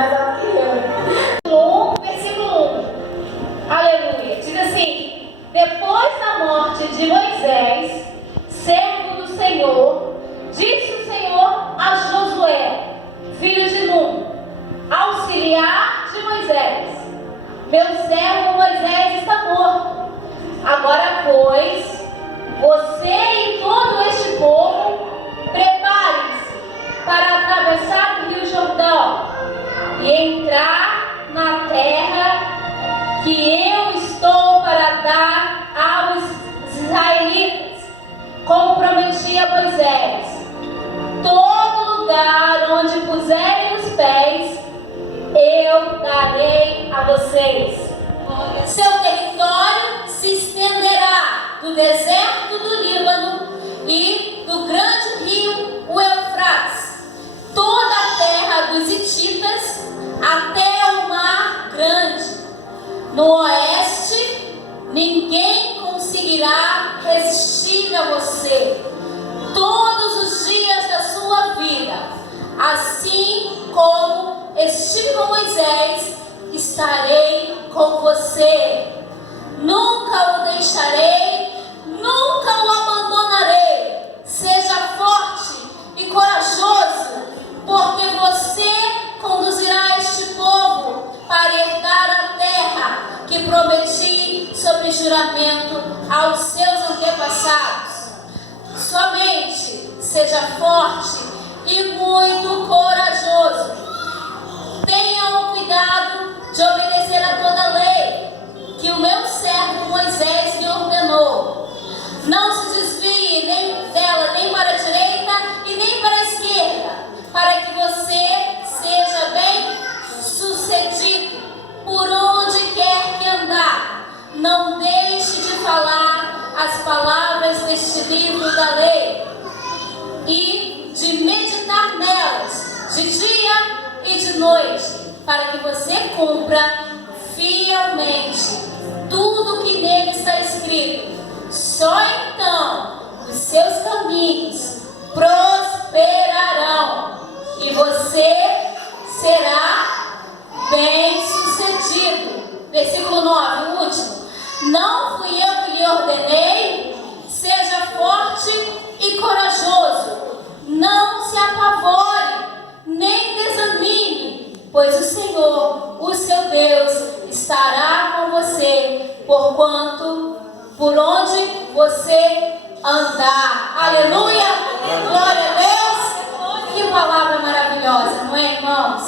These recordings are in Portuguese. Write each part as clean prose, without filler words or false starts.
mais alto que eu. Versículo 1. Aleluia. Diz assim: depois da morte de Moisés, servo do Senhor, disse o Senhor a Josué, filho de Num, auxiliar de Moisés: meu servo Moisés está morto. Agora, pois, você e todo este povo, preparem-se para atravessar o rio Jordão e entrar na terra que eu estou para dar aos israelitas, como prometi a Moisés. Todo lugar onde puserem os pés, eu darei a vocês. Seu território se estenderá do deserto do Líbano e do grande rio, o Eufrates, toda a terra dos hititas até o mar grande. No oeste, ninguém conseguirá resistir a você todos os dias da sua vida. Assim como estive com Moisés, estarei com você. Nunca o deixarei, nunca o abandonarei. Seja forte e corajoso, porque você conduzirá este povo para herdar a terra que prometi sob juramento aos seus antepassados. Somente seja forte e muito corajoso. Tenham cuidado de obedecer a toda a lei que o meu servo Moisés lhe ordenou. Não se desvie nem dela, nem para a direita e nem para a esquerda, para que você seja bem sucedido por onde quer que andar. Não deixe de falar as palavras deste livro da lei e de meditar nelas de dia e de noite, para que você cumpra fielmente tudo que nele está escrito. Só então os seus caminhos prosperarão e você será bem sucedido. Versículo 9, o último. Não fui eu que lhe ordenei? Seja forte e corajoso. Não se apavore, nem desanime, pois o Senhor, o seu Deus, estará com você por onde você andar. Aleluia! Glória a Deus! Que palavra maravilhosa, não é, irmãos?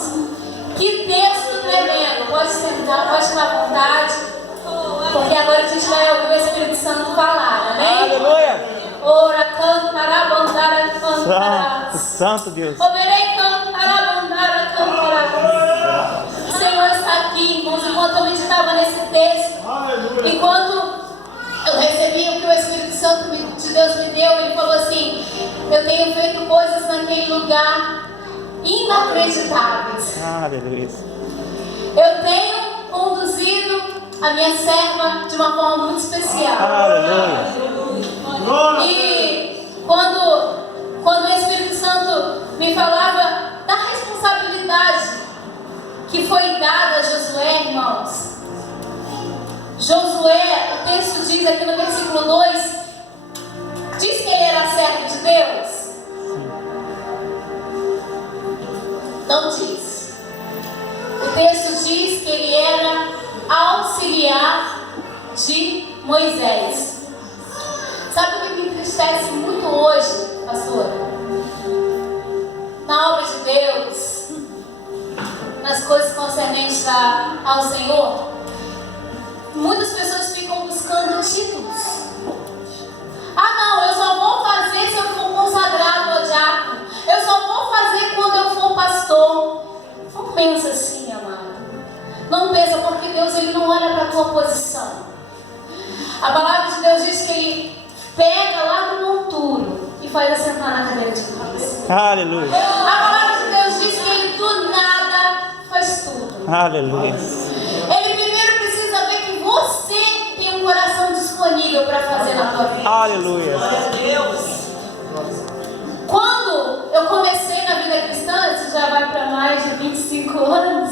Que texto tremendo. Pode sentar, pode ficar à vontade, porque agora a gente vai ouvir o Espírito Santo falar, amém? Aleluia! Ora, cantará, bandara, cantará. Santo Deus. Oberei, cantará, bandara, cantará. O Senhor está aqui, irmãos, enquanto eu meditava nesse texto, enquanto eu recebi o que o Espírito Santo de Deus me deu, ele falou assim: eu tenho feito coisas naquele lugar inacreditáveis. Aleluia. Eu tenho conduzido a minha serva de uma forma muito especial. Aleluia. E quando o Espírito Santo me falava da responsabilidade que foi dada a Josué, irmãos. Josué, o texto diz aqui no versículo 2, diz que ele era servo de Deus? Não diz. O texto diz que ele era auxiliar de Moisés. Sabe o que me entristece muito hoje, pastora? Na obra de Deus, nas coisas concernentes ao Senhor, muitas pessoas ficam buscando títulos. Ah, não, eu só vou fazer se eu for consagrado ao diácono. Eu só vou fazer quando eu for pastor. Não pensa assim, amado. Não pensa, porque Deus ele não olha para a tua posição. A palavra de Deus diz que Ele pega lá do monturo e faz assentar na cadeira de paz. Aleluia. A palavra de Deus diz que Ele do nada faz tudo. Aleluia. Ele primeiro precisa ver que você tem um coração disponível para fazer na tua vida. Aleluia. Quando eu comecei na vida cristã, isso já vai para mais de 25 anos,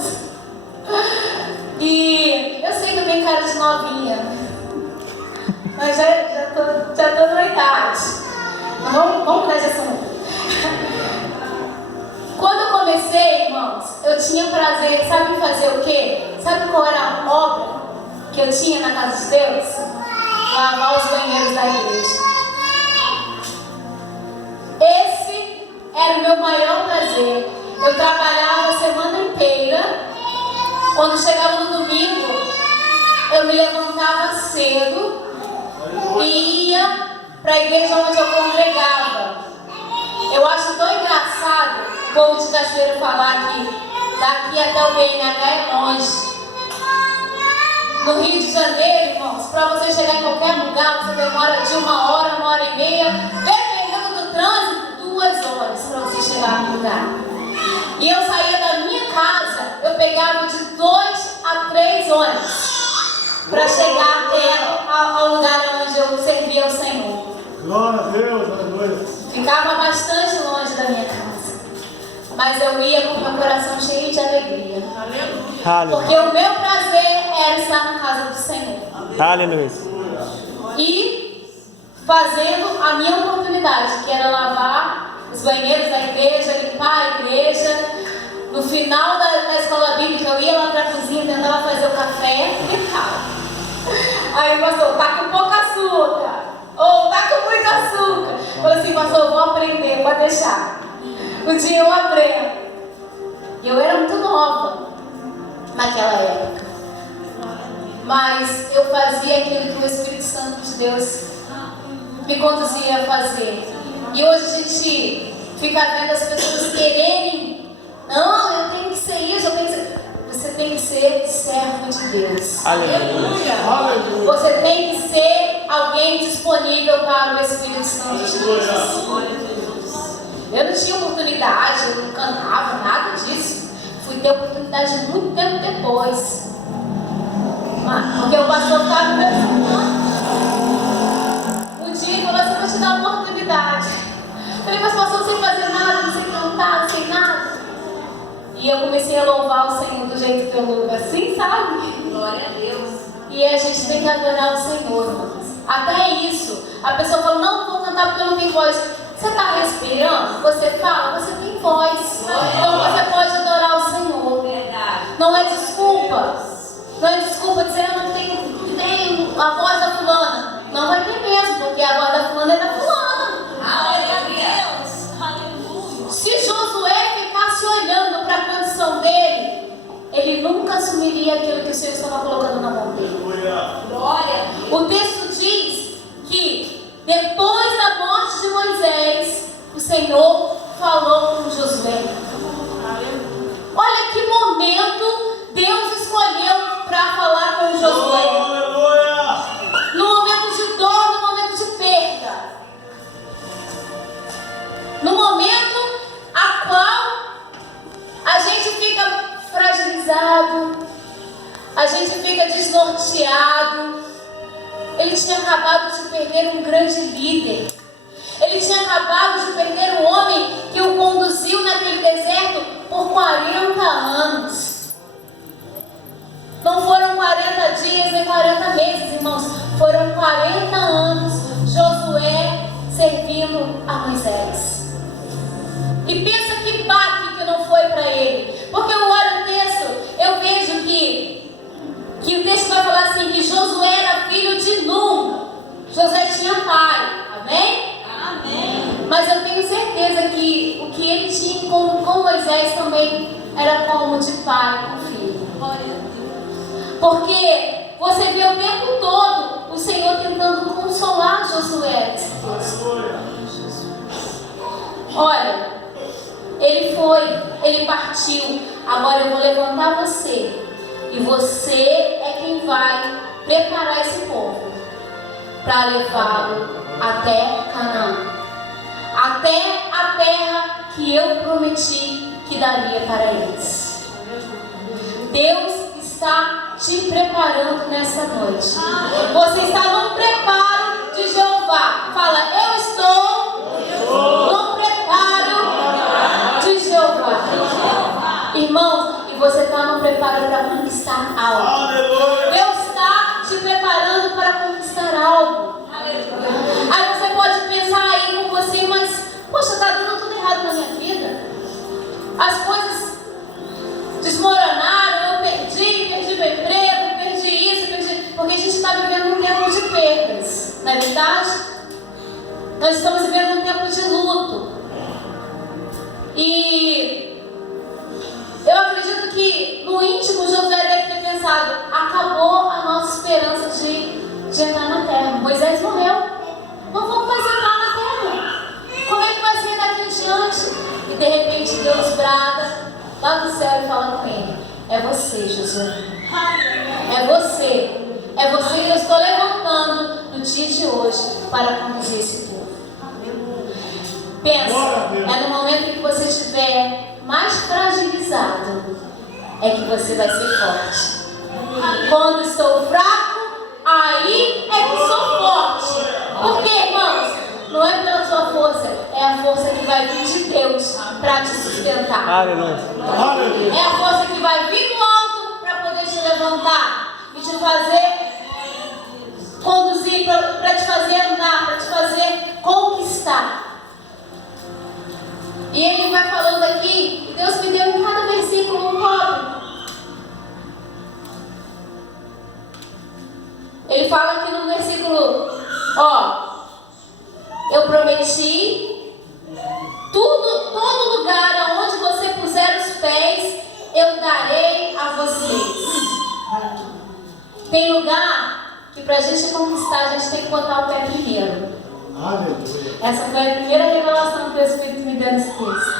tinha prazer, sabe em fazer o quê? Sabe qual era a obra que eu tinha na casa de Deus? Lavar os banheiros da igreja. Esse era o meu maior prazer. Eu trabalhava a semana inteira. Quando chegava no domingo, eu me levantava cedo e ia para a igreja onde eu congregava. Eu acho tão engraçado o povo de Cachoeira falar que daqui até o BNH é longe. No Rio de Janeiro, irmãos, para você chegar em qualquer lugar, você demora de 1 hora, 1h30, dependendo do trânsito, 2 horas para você chegar no lugar. E eu saía da minha casa, eu pegava de 2 a 3 ônibus para chegar até ao lugar onde eu servia ao Senhor. Glória a Deus, aleluia. Ficava bastante longe da minha casa, mas eu ia com meu coração cheio de alegria. Porque o meu prazer era estar na casa do Senhor. Aleluia. E fazendo a minha oportunidade, que era lavar os banheiros da igreja, limpar a igreja. No final da escola bíblica, eu ia lá para a cozinha, tentava fazer o café e ficava. Aí o pastor, tá com pouco açúcar. Ou tá com muito açúcar. Eu falei assim, pastor, eu vou aprender, pode deixar. Um dia eu aprendo. E eu era muito nova naquela época. Mas eu fazia aquilo que o Espírito Santo de Deus me conduzia a fazer. E hoje a gente fica vendo as pessoas quererem, não, eu tenho que ser isso, eu tenho que ser... Você tem que ser servo de Deus. Aleluia. Você tem que ser alguém disponível para o Espírito Santo de Deus. Eu não tinha oportunidade, eu não cantava, nada disso. Fui ter oportunidade muito tempo depois. Porque o pastor estava me ensinando. Um dia ele falou assim, vou te dar uma oportunidade. Eu falei, mas pastor, não sei fazer nada, não sei cantar, não sei nada. E eu comecei a louvar o Senhor do jeito que eu louvo, assim, sabe? Glória a Deus. E a gente tem que adorar o Senhor, irmãos. Até isso. A pessoa fala, não vou cantar porque eu não tenho voz. Você está respirando? Você fala? Você tem voz. Então você pode adorar o Senhor. Verdade. Não é desculpa. Não é desculpa dizer, eu não tenho a voz da fulana. Não vai ter mesmo, porque a voz da fulana é da fulana. Glória a Deus. Aleluia. Se Josué ficasse olhando para a condição dele, ele nunca assumiria aquilo que o Senhor estava colocando na mão dele. Glória a Deus. O texto diz que depois da morte de Moisés, o Senhor falou com Josué. Olha que momento Deus escolheu para falar com Josué. No momento de dor, no momento de perda. No momento a qual a gente fica fragilizado, a gente fica desnorteado. Ele tinha acabado de perder um grande líder. Ele tinha acabado de perder um homem que o conduziu naquele deserto por 40 anos. Não foram 40 dias nem 40 meses, irmãos. Foram 40 anos Josué servindo a Moisés. E pensa que baque que não foi para ele. Porque eu olho o texto, eu vejo que o texto vai falar assim, que Josué era filho de Nun. Josué tinha pai, amém? Amém. Mas eu tenho certeza que o que ele tinha com Moisés também era como de pai com filho. Glória a Deus. Porque você vê o tempo todo o Senhor tentando consolar Josué. Olha, ele partiu. Agora eu vou levantar você. E você é quem vai preparar esse povo para levá-lo até Canaã. Até a terra que eu prometi que daria para eles. Deus está te preparando nessa noite. Você está no preparo de Jeová. Fala, eu estou no preparo de Jeová. Irmãos, e você está no preparo para conquistar algo. Deus está te preparando para conquistar algo. Aí você pode pensar aí com você, mas poxa, está dando tudo errado na minha vida. As coisas verdade? Nós estamos vivendo um tempo de luto. E eu acredito que no íntimo Josué deve ter pensado: acabou a nossa esperança de entrar na terra. Moisés morreu. Não vamos mais entrar na terra. Como é que vai ser daqui em diante? E de repente Deus brada lá do céu e fala com ele: é você, Josué. É você. É você que eu estou levantando no dia de hoje para conduzir esse povo. Pensa, é no momento em que você estiver mais fragilizado é que você vai ser forte. Quando estou fraco, aí é que sou forte. Por quê, irmãos? Não é pela sua força, é a força que vai vir de Deus para te sustentar. Aleluia. É a força que vai vir do alto para poder te levantar e te fazer conduzir, para te fazer andar, para te fazer conquistar. E ele vai falando aqui, e Deus me deu em cada versículo um tópico. Ele fala aqui no versículo, eu prometi, todo lugar aonde você puser os pés, eu darei a vocês. Tem lugar que para a gente conquistar, a gente tem que botar o pé primeiro. Aleluia. Essa foi a primeira revelação que o Espírito me deu nesse texto.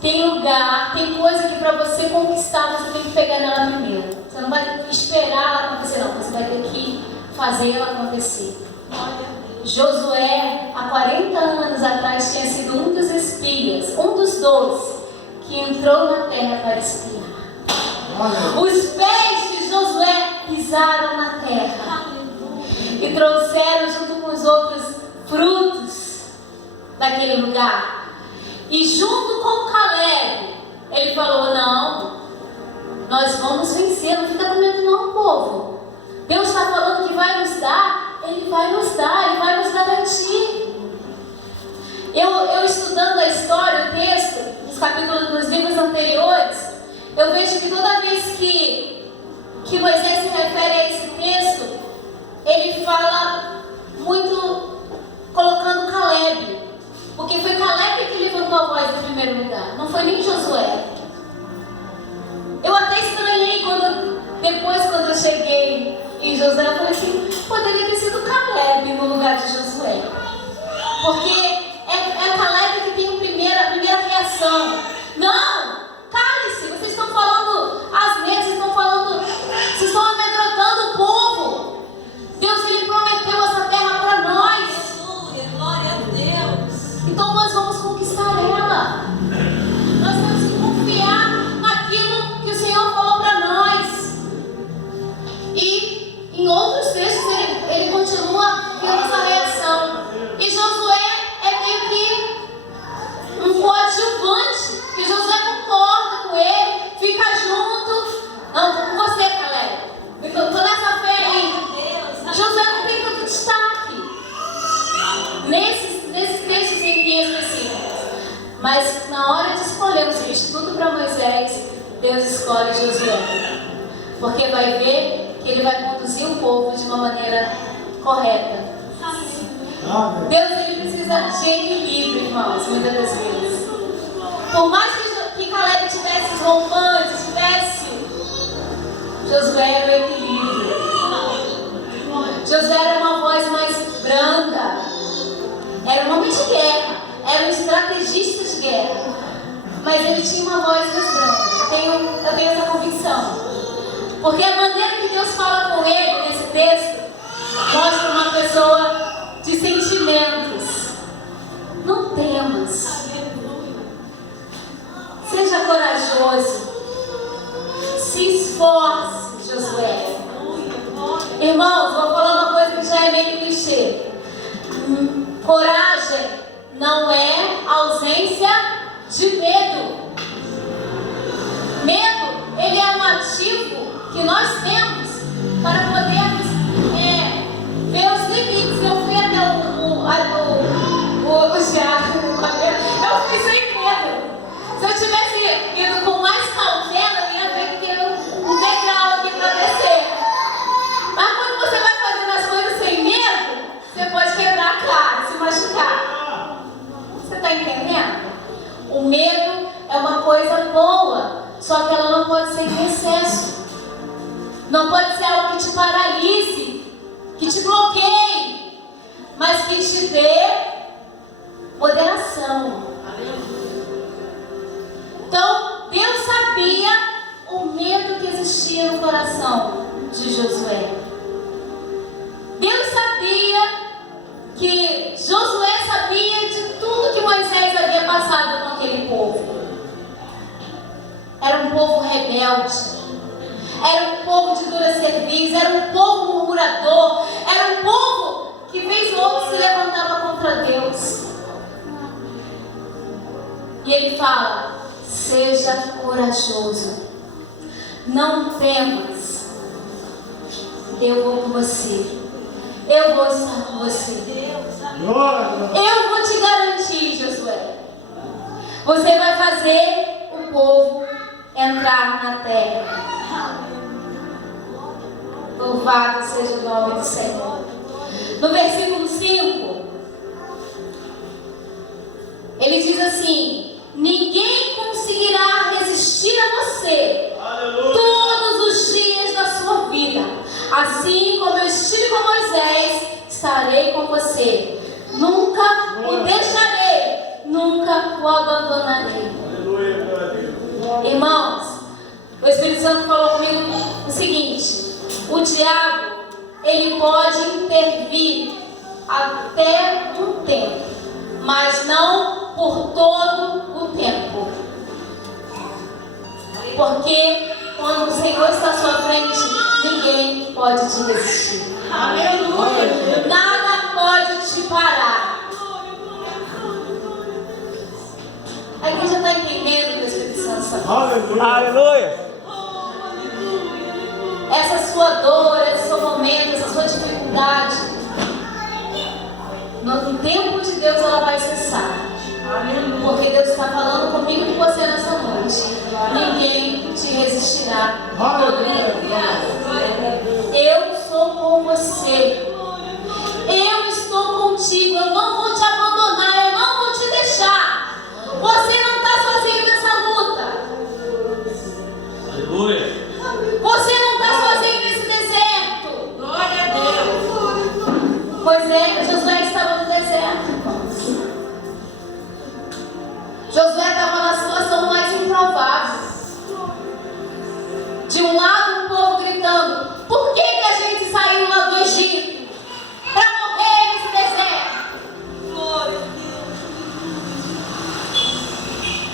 Tem lugar, tem coisa que para você conquistar, você tem que pegar nela primeiro. Você não vai esperar ela acontecer, não. Você vai ter que fazer ela acontecer. Josué, há 40 anos atrás, tinha sido um dos espias, um dos 12, que entrou na terra para espiar. Os pés de Josué pisaram na terra e trouxeram junto com os outros frutos daquele lugar. E junto com Caleb, ele falou: não, nós vamos vencer, não fica com medo não, povo. Deus está falando que vai nos dar, Ele vai nos dar, Ele vai nos garantir. Eu estudando a história, o texto, nos capítulos, nos livros anteriores, eu vejo que toda vez que Moisés se refere a esse texto, ele fala muito colocando Caleb, porque foi Caleb que levantou a voz em primeiro lugar, não foi nem Josué. Eu até estranhei quando eu cheguei em Josué, eu falei assim: poderia ter sido Caleb no lugar de Josué, porque é Caleb que tem a primeira reação. Não, cale-se, vocês estão falando asneira, vocês estão amedrontando o povo. Deus, Ele prometeu essa terra para nós. Aleluia, glória a Deus. Então nós vamos conquistar ela. Nós temos que confiar naquilo que o Senhor falou para nós. E em outros textos ele continua tendo essa reação. E Josué é meio que um coadjuvante, que Josué concorda com ele, fica junto. Não, estou com você, Caleb. Estou nessa fé aí. Josué não tem tanto destaque nesses textos em específicos. Mas na hora de escolher o substituto para Moisés, Deus escolhe Josué. Porque vai ver que ele vai conduzir o povo de uma maneira correta. Deus, ele precisa de equilíbrio, irmãos, muitas das vezes. Por mais que Caleb tivesse os rompantes, Josué era o equilíbrio. Josué era uma voz mais branda. Era um homem de guerra. Era um estrategista de guerra. Mas ele tinha uma voz mais branda. Eu tenho essa convicção. Porque a maneira que Deus fala com ele nesse texto mostra uma pessoa de sentimentos. Não temas. Seja corajoso. Se esforce, Josué. Irmãos, vou falar uma coisa que já é meio clichê. Coragem não é ausência de medo. Medo, ele é um ativo que nós temos para podermos ver os limites. Eu fui até o teatro, eu fui sem medo. Se eu tivesse ido com mais cautela, eu ia ver que um degrau aqui para descer. Mas quando você vai fazendo as coisas sem medo, medo é uma coisa boa, só que ela não pode ser em excesso. Não pode ser algo que te paralise, que te bloqueie, mas que te dê moderação. Então, Deus sabia o medo que existia no coração de Josué. Deus sabia que Josué sabia de tudo que Moisés havia passado com aquele povo. Era um povo rebelde, era um povo de dura cerviz, era um povo murmurador, era um povo que vez ou outra se levantava contra Deus. E ele fala: seja corajoso, não temas, eu vou com você, eu vou estar com você. Eu vou te garantir, Josué. Você vai fazer o povo entrar na terra. Louvado seja o nome do Senhor. No versículo 5, ele diz assim: ninguém conseguirá resistir a você todos os dias da sua vida. Assim como eu estive com Moisés, estarei com você. Nunca o deixarei, nunca o abandonarei. Irmãos, o Espírito Santo falou comigo o seguinte: o diabo, ele pode intervir até um tempo, mas não por todo o tempo. Porque quando o Senhor está à sua frente, ninguém pode te resistir. Aleluia. Nada pode te parar. A igreja está entendendo o que o Espírito Santo está falando? Aleluia. Essa sua dor, esse seu momento, essa sua dificuldade, no tempo de Deus ela vai cessar. Porque Deus está falando comigo e com você nessa noite. Ninguém te resistirá todo o tempo. Eu sou com você. Eu estou contigo. Eu não vou te abandonar. Eu não vou te deixar. Você não está sozinho nessa luta. Aleluia. Você não está sozinho nesse deserto. Glória a Deus. Pois é, Josué estava no deserto, irmãos. Josué estava na situação mais improvável. De um lado, o povo gritando: por que a gente saiu lá do Egito? Para morrer nesse deserto. Glória a Deus.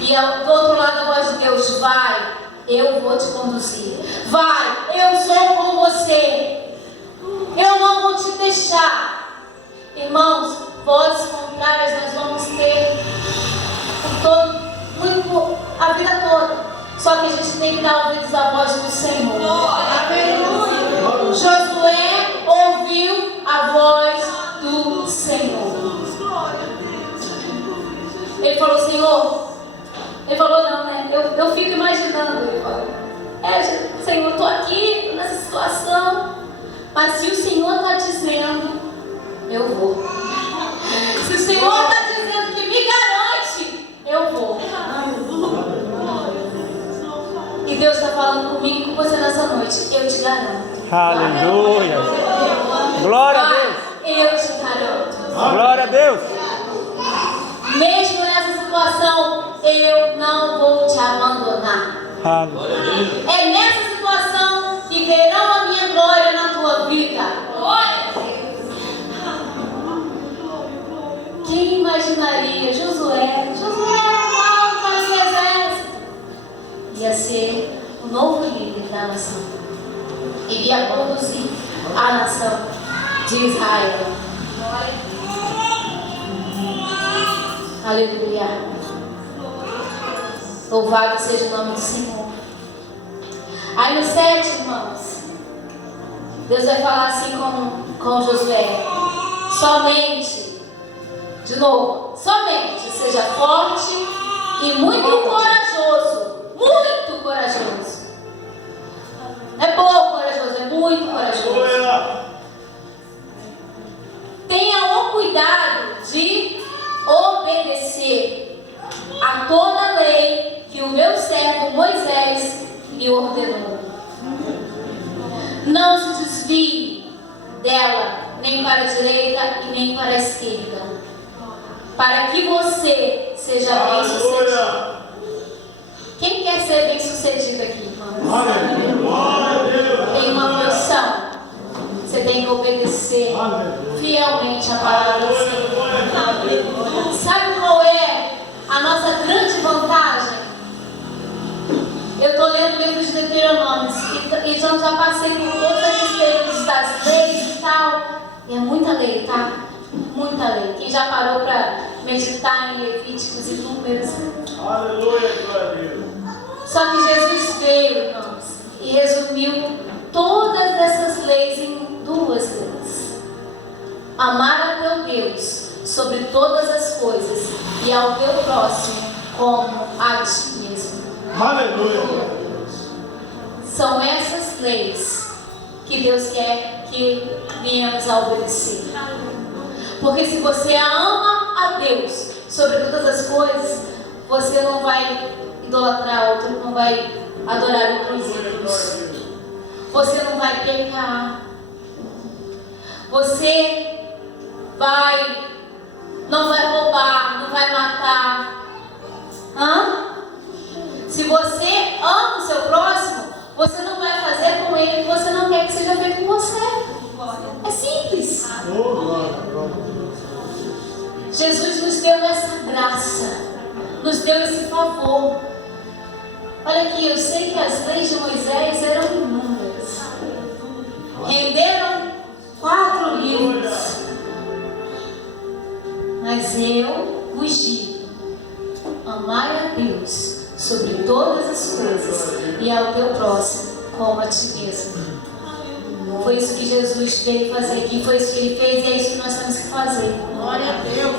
E do outro lado, a voz de Deus: vai, eu vou te conduzir. Vai, eu sou com você. Eu não vou te deixar. Irmãos, vozes contrárias nós vamos ter a vida toda. Só que a gente tem que dar ouvidos à voz do Senhor. Aleluia. Josué ouviu a voz do Senhor. Ele falou: Senhor. Ele falou: não, né? Eu fico imaginando. Ele falou: Senhor, eu estou aqui nessa situação, mas se o Senhor está dizendo, eu vou. Se o Senhor está dizendo que me garante, eu vou. E Deus está falando comigo e com você nessa noite: eu te garanto. Aleluia. Glória a Deus. Eu te garanto. Glória a Deus. Mesmo nessa situação, eu não vou te abandonar. Aleluia. É nessa situação que verão a minha glória na tua vida. Quem imaginaria Josué lá para o exército? Ia ser o novo líder da nação. Iria conduzir a nação de Israel. Aleluia. Louvado seja o nome do Senhor. Aí no 7, irmãos, Deus vai falar assim com Josué: somente, de novo, somente seja forte e muito corajoso. Muito corajoso. Não é pouco corajoso, é muito corajoso. Tenha o cuidado de obedecer a toda como Moisés lhe ordenou. Não se desvie dela, nem para a direita e nem para a esquerda, para que você seja bem sucedido. Quem quer ser bem sucedido aqui, irmãos? Tem uma função. Você tem que obedecer fielmente a palavra do Senhor. Sabe qual é a nossa grande vantagem? Eu estou lendo o livro de Deuteronômio e já passei por todos aqueles períodos das leis e tal. E é muita lei, tá? Muita lei. Quem já parou para meditar em Levíticos e Números? Aleluia, glória a Deus. Só que Jesus veio, irmãos, e resumiu todas essas leis em 2 leis. Amar a teu Deus sobre todas as coisas e ao teu próximo como a ti mesmo. Aleluia. São essas leis que Deus quer que venhamos a obedecer. Porque se você ama a Deus sobre todas as coisas, você não vai idolatrar outro, não vai adorar outros ídolos. Você não vai pecar. Você não vai roubar, não vai matar. Se você ama o seu próximo, você não vai fazer com ele o que você não quer que seja feito com você. É simples. Jesus nos deu essa graça, nos deu esse favor. Olha aqui, eu sei que as leis de Moisés eram inúmeras. Renderam 4 livros. Mas eu vos digo: amai a Deus sobre todas as coisas e ao teu próximo como a ti mesmo. Foi isso que Jesus veio fazer aqui, foi isso que ele fez e é isso que nós temos que fazer. Glória a Deus.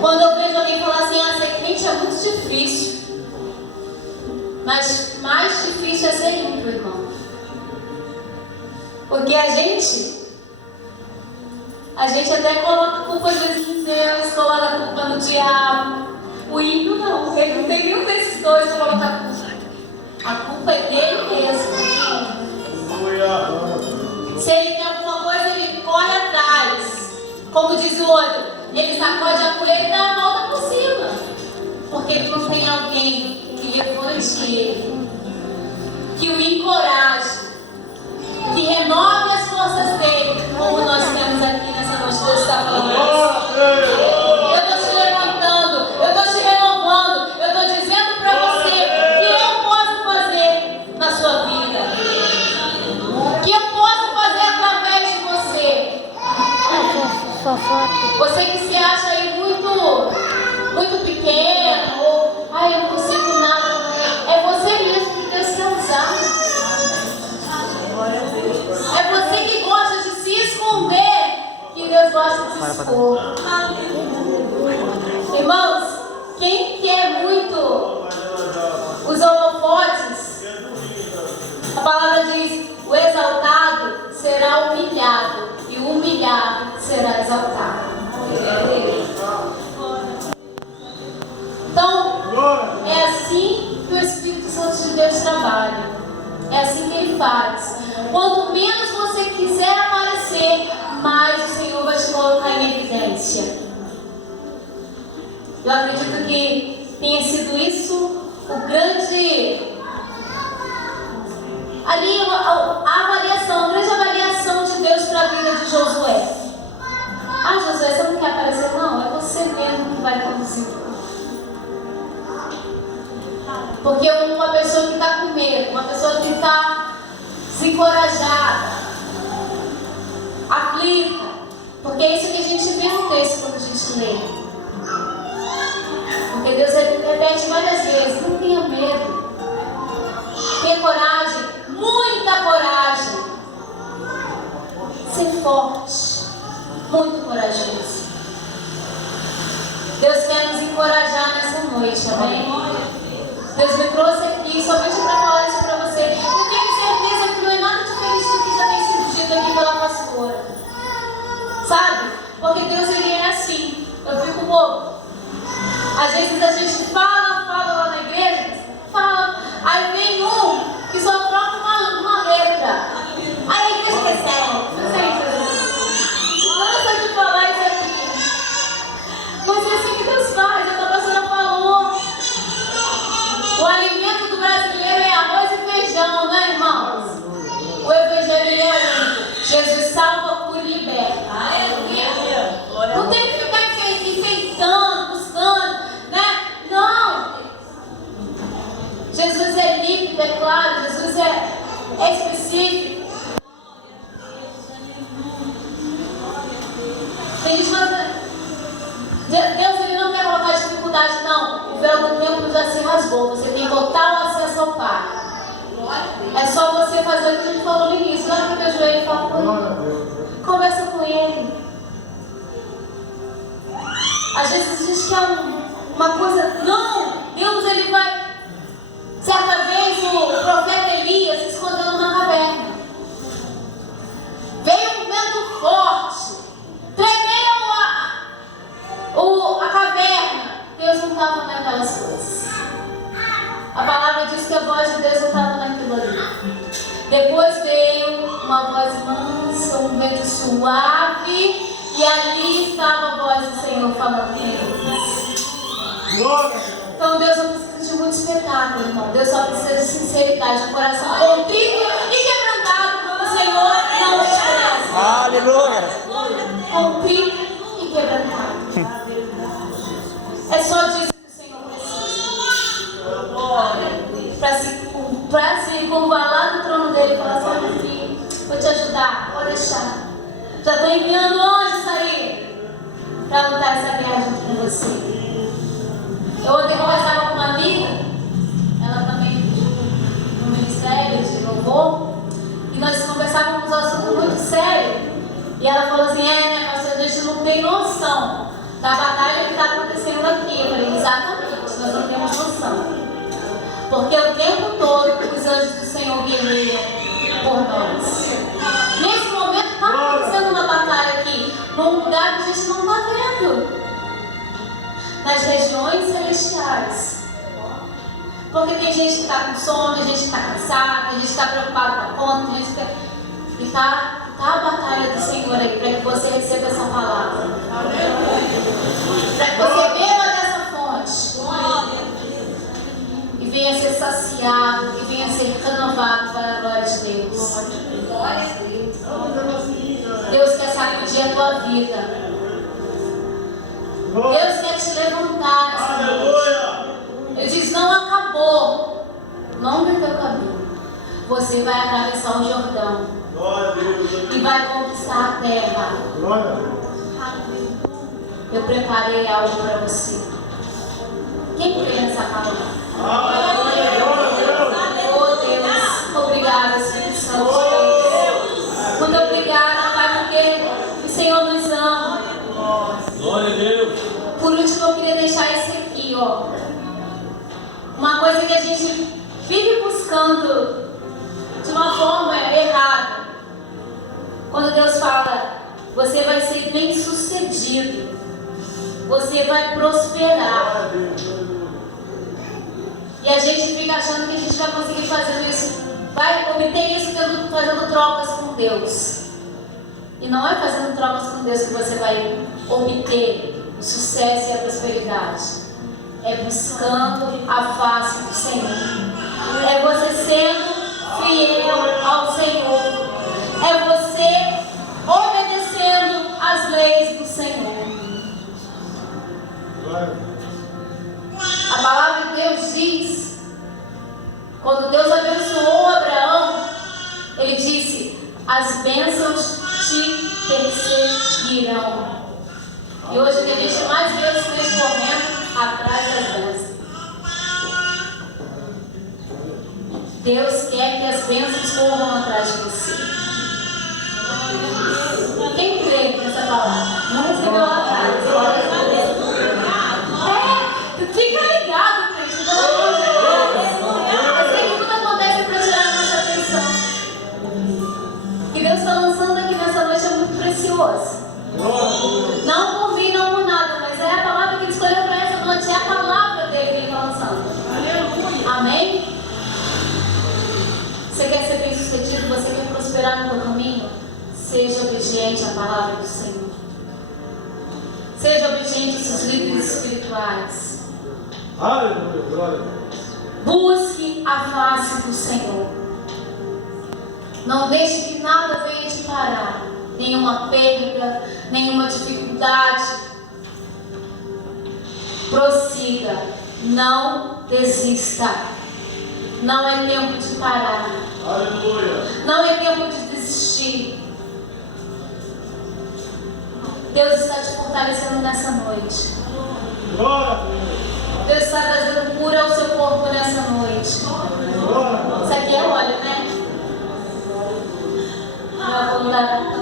Quando eu vejo alguém falar assim, ser crente é muito difícil. Mas mais difícil é ser ímpio, irmão. Porque a gente até coloca a culpa às vezes em Deus, coloca a culpa no diabo. O ímpio não, ele não tem nenhum desses dois para colocar a culpa. A culpa é dele mesmo. Se ele tem alguma coisa, ele corre atrás. Como diz o outro, ele sacode a poeira e dá a volta por cima. Porque ele não tem alguém que levante ele, que o encoraje, que renove as forças dele, como nós temos aqui nessa noite. Deus está falando isso. Eu estou te levantando, eu estou te renovando, eu estou dizendo para você que eu posso fazer na sua vida, que eu posso fazer através de você. Você que se acha aí muito pequeno, ou eu não consigo nada, é você mesmo que Deus quer usar. É você que gosta de se esconder, que Deus gosta de se expor. Irmãos, quem quer muito os holofotes, a palavra diz: o exaltado será humilhado e o humilhado será exaltado. Então, é assim que o Espírito Santo de Deus trabalha. É assim que ele faz. Quanto menos você quiser aparecer, mais o Senhor vai te colocar em evidência. Eu acredito que tenha sido isso o grande... Ali a avaliação, a grande avaliação de Deus para a vida de Josué. Josué, você não quer aparecer? Não, é você mesmo que vai conduzir. Porque uma pessoa que está com medo, uma pessoa que está desencorajada, aflita, porque é isso que a gente vê no texto quando a gente lê. Porque Deus repete várias vezes: não tenha medo, tenha coragem, muita coragem, ser forte, muito corajoso. Deus quer nos encorajar nessa noite, amém? Deus me trouxe aqui somente para falar isso para você. Eu tenho certeza que não é nada diferente do que já tem sido dito aqui pela pastora. Sabe? Porque Deus, ele é assim. Eu fico bobo. Às vezes a gente fala lá na igreja, fala, salva, cura e liberta. Não tem que ficar enfeitando, buscando, né? Não. Jesus é límpido, é claro. Jesus é específico. Tem gente falando, Deus ele não quer colocar dificuldade, não. O véu do templo já se rasgou. Você tem total acesso ao Pai. É só você fazer o que a gente falou no início. Lá no teu joelho e fala com ele. Conversa com ele. Às vezes a gente quer uma coisa. Não! Deus ele vai. Certa vez o profeta Elias se escondeu numa caverna. Veio um vento forte. Tremeu a caverna. Deus não estava naquelas coisas. A palavra diz que a voz de Deus não estava naquilo ali. Depois veio uma voz mansa, um vento suave, e ali estava a voz do Senhor falando com eles. Então Deus não precisa de muito espetáculo, irmão. Deus só precisa de sinceridade, de coração contrito e quebrantado. O Senhor não despreza. Aleluia. Contrito e quebrantado. É só disso que o Senhor precisa. Para se curvar lá no trono dele e falar assim: olha, filho, vou te ajudar, pode deixar. Já estou enviando anjos aí para lutar essa guerra junto com você. Eu ontem conversava com uma amiga, ela também no ministério de louvor, e nós conversávamos um assunto muito sério. E ela falou assim: né, pastor, a gente não tem noção da batalha que está acontecendo aqui. Eu falei: exatamente, nós não temos noção. Porque o tempo todo os anjos do Senhor guerreiam por nós. Nesse momento está acontecendo uma batalha aqui, num lugar que a gente não está vendo. Nas regiões celestiais. Porque tem gente que está com sono, tem gente que está cansada, tem gente que está preocupada com a conta, tem gente que está... E está a batalha do Senhor aí, para que você receba essa palavra. Para que você beba dessa fonte. E venha ser saciado, e venha ser renovado para a glória de Deus. Deus quer sacudir a tua vida. Deus quer te levantar nessa noite. Ele diz: não acabou. Longo é teu caminho. Você vai atravessar o Jordão e vai conquistar a terra. Eu preparei algo para você. Quem crê nessa palavra? Oh Deus, obrigada, Espírito Santo de Deus. Muito obrigada, Pai, porque o Senhor nos ama. Glória a Deus. Por último, eu queria deixar esse aqui, ó. Uma coisa que a gente vive buscando de uma forma errada. Quando Deus fala: você vai ser bem sucedido, você vai prosperar. E a gente fica achando que a gente vai conseguir fazer isso, vai obter isso fazendo trocas com Deus. E não é fazendo trocas com Deus que você vai obter o sucesso e a prosperidade. É buscando a face do Senhor. É você sendo fiel ao Senhor. É você obedecendo as leis do Senhor. A palavra de Deus diz, quando Deus abençoou Abraão, ele disse: as bênçãos te perseguirão. E hoje tem gente mais vezes correndo atrás das bênçãos. Deus quer que as bênçãos corram atrás de você. Quem crê nessa palavra? Não recebeu lá atrás. Fica ligado, gente. Pelo amor de Deus. Eu sei que tudo acontece para tirar a nossa atenção. O que Deus está lançando aqui nessa noite é muito precioso. Não por mim, não por nada, mas é a palavra que Ele escolheu para essa noite. É a palavra dele que Ele está lançando. Amém? Você quer ser bem sucedido? Você quer prosperar no seu caminho? Seja obediente à palavra do Senhor. Seja obediente aos seus líderes espirituais. Aleluia, glória a Deus. Busque a face do Senhor. Não deixe que nada venha te parar. nenhuma perda, nenhuma dificuldade. Prossiga, não desista. Não é tempo de parar. Aleluia. Não é tempo de desistir. Deus está te fortalecendo nessa noite. Glória a Deus. Deus está trazendo cura ao seu corpo nessa noite. Glória a Deus. Isso aqui é óleo, né? Não é voluntariado.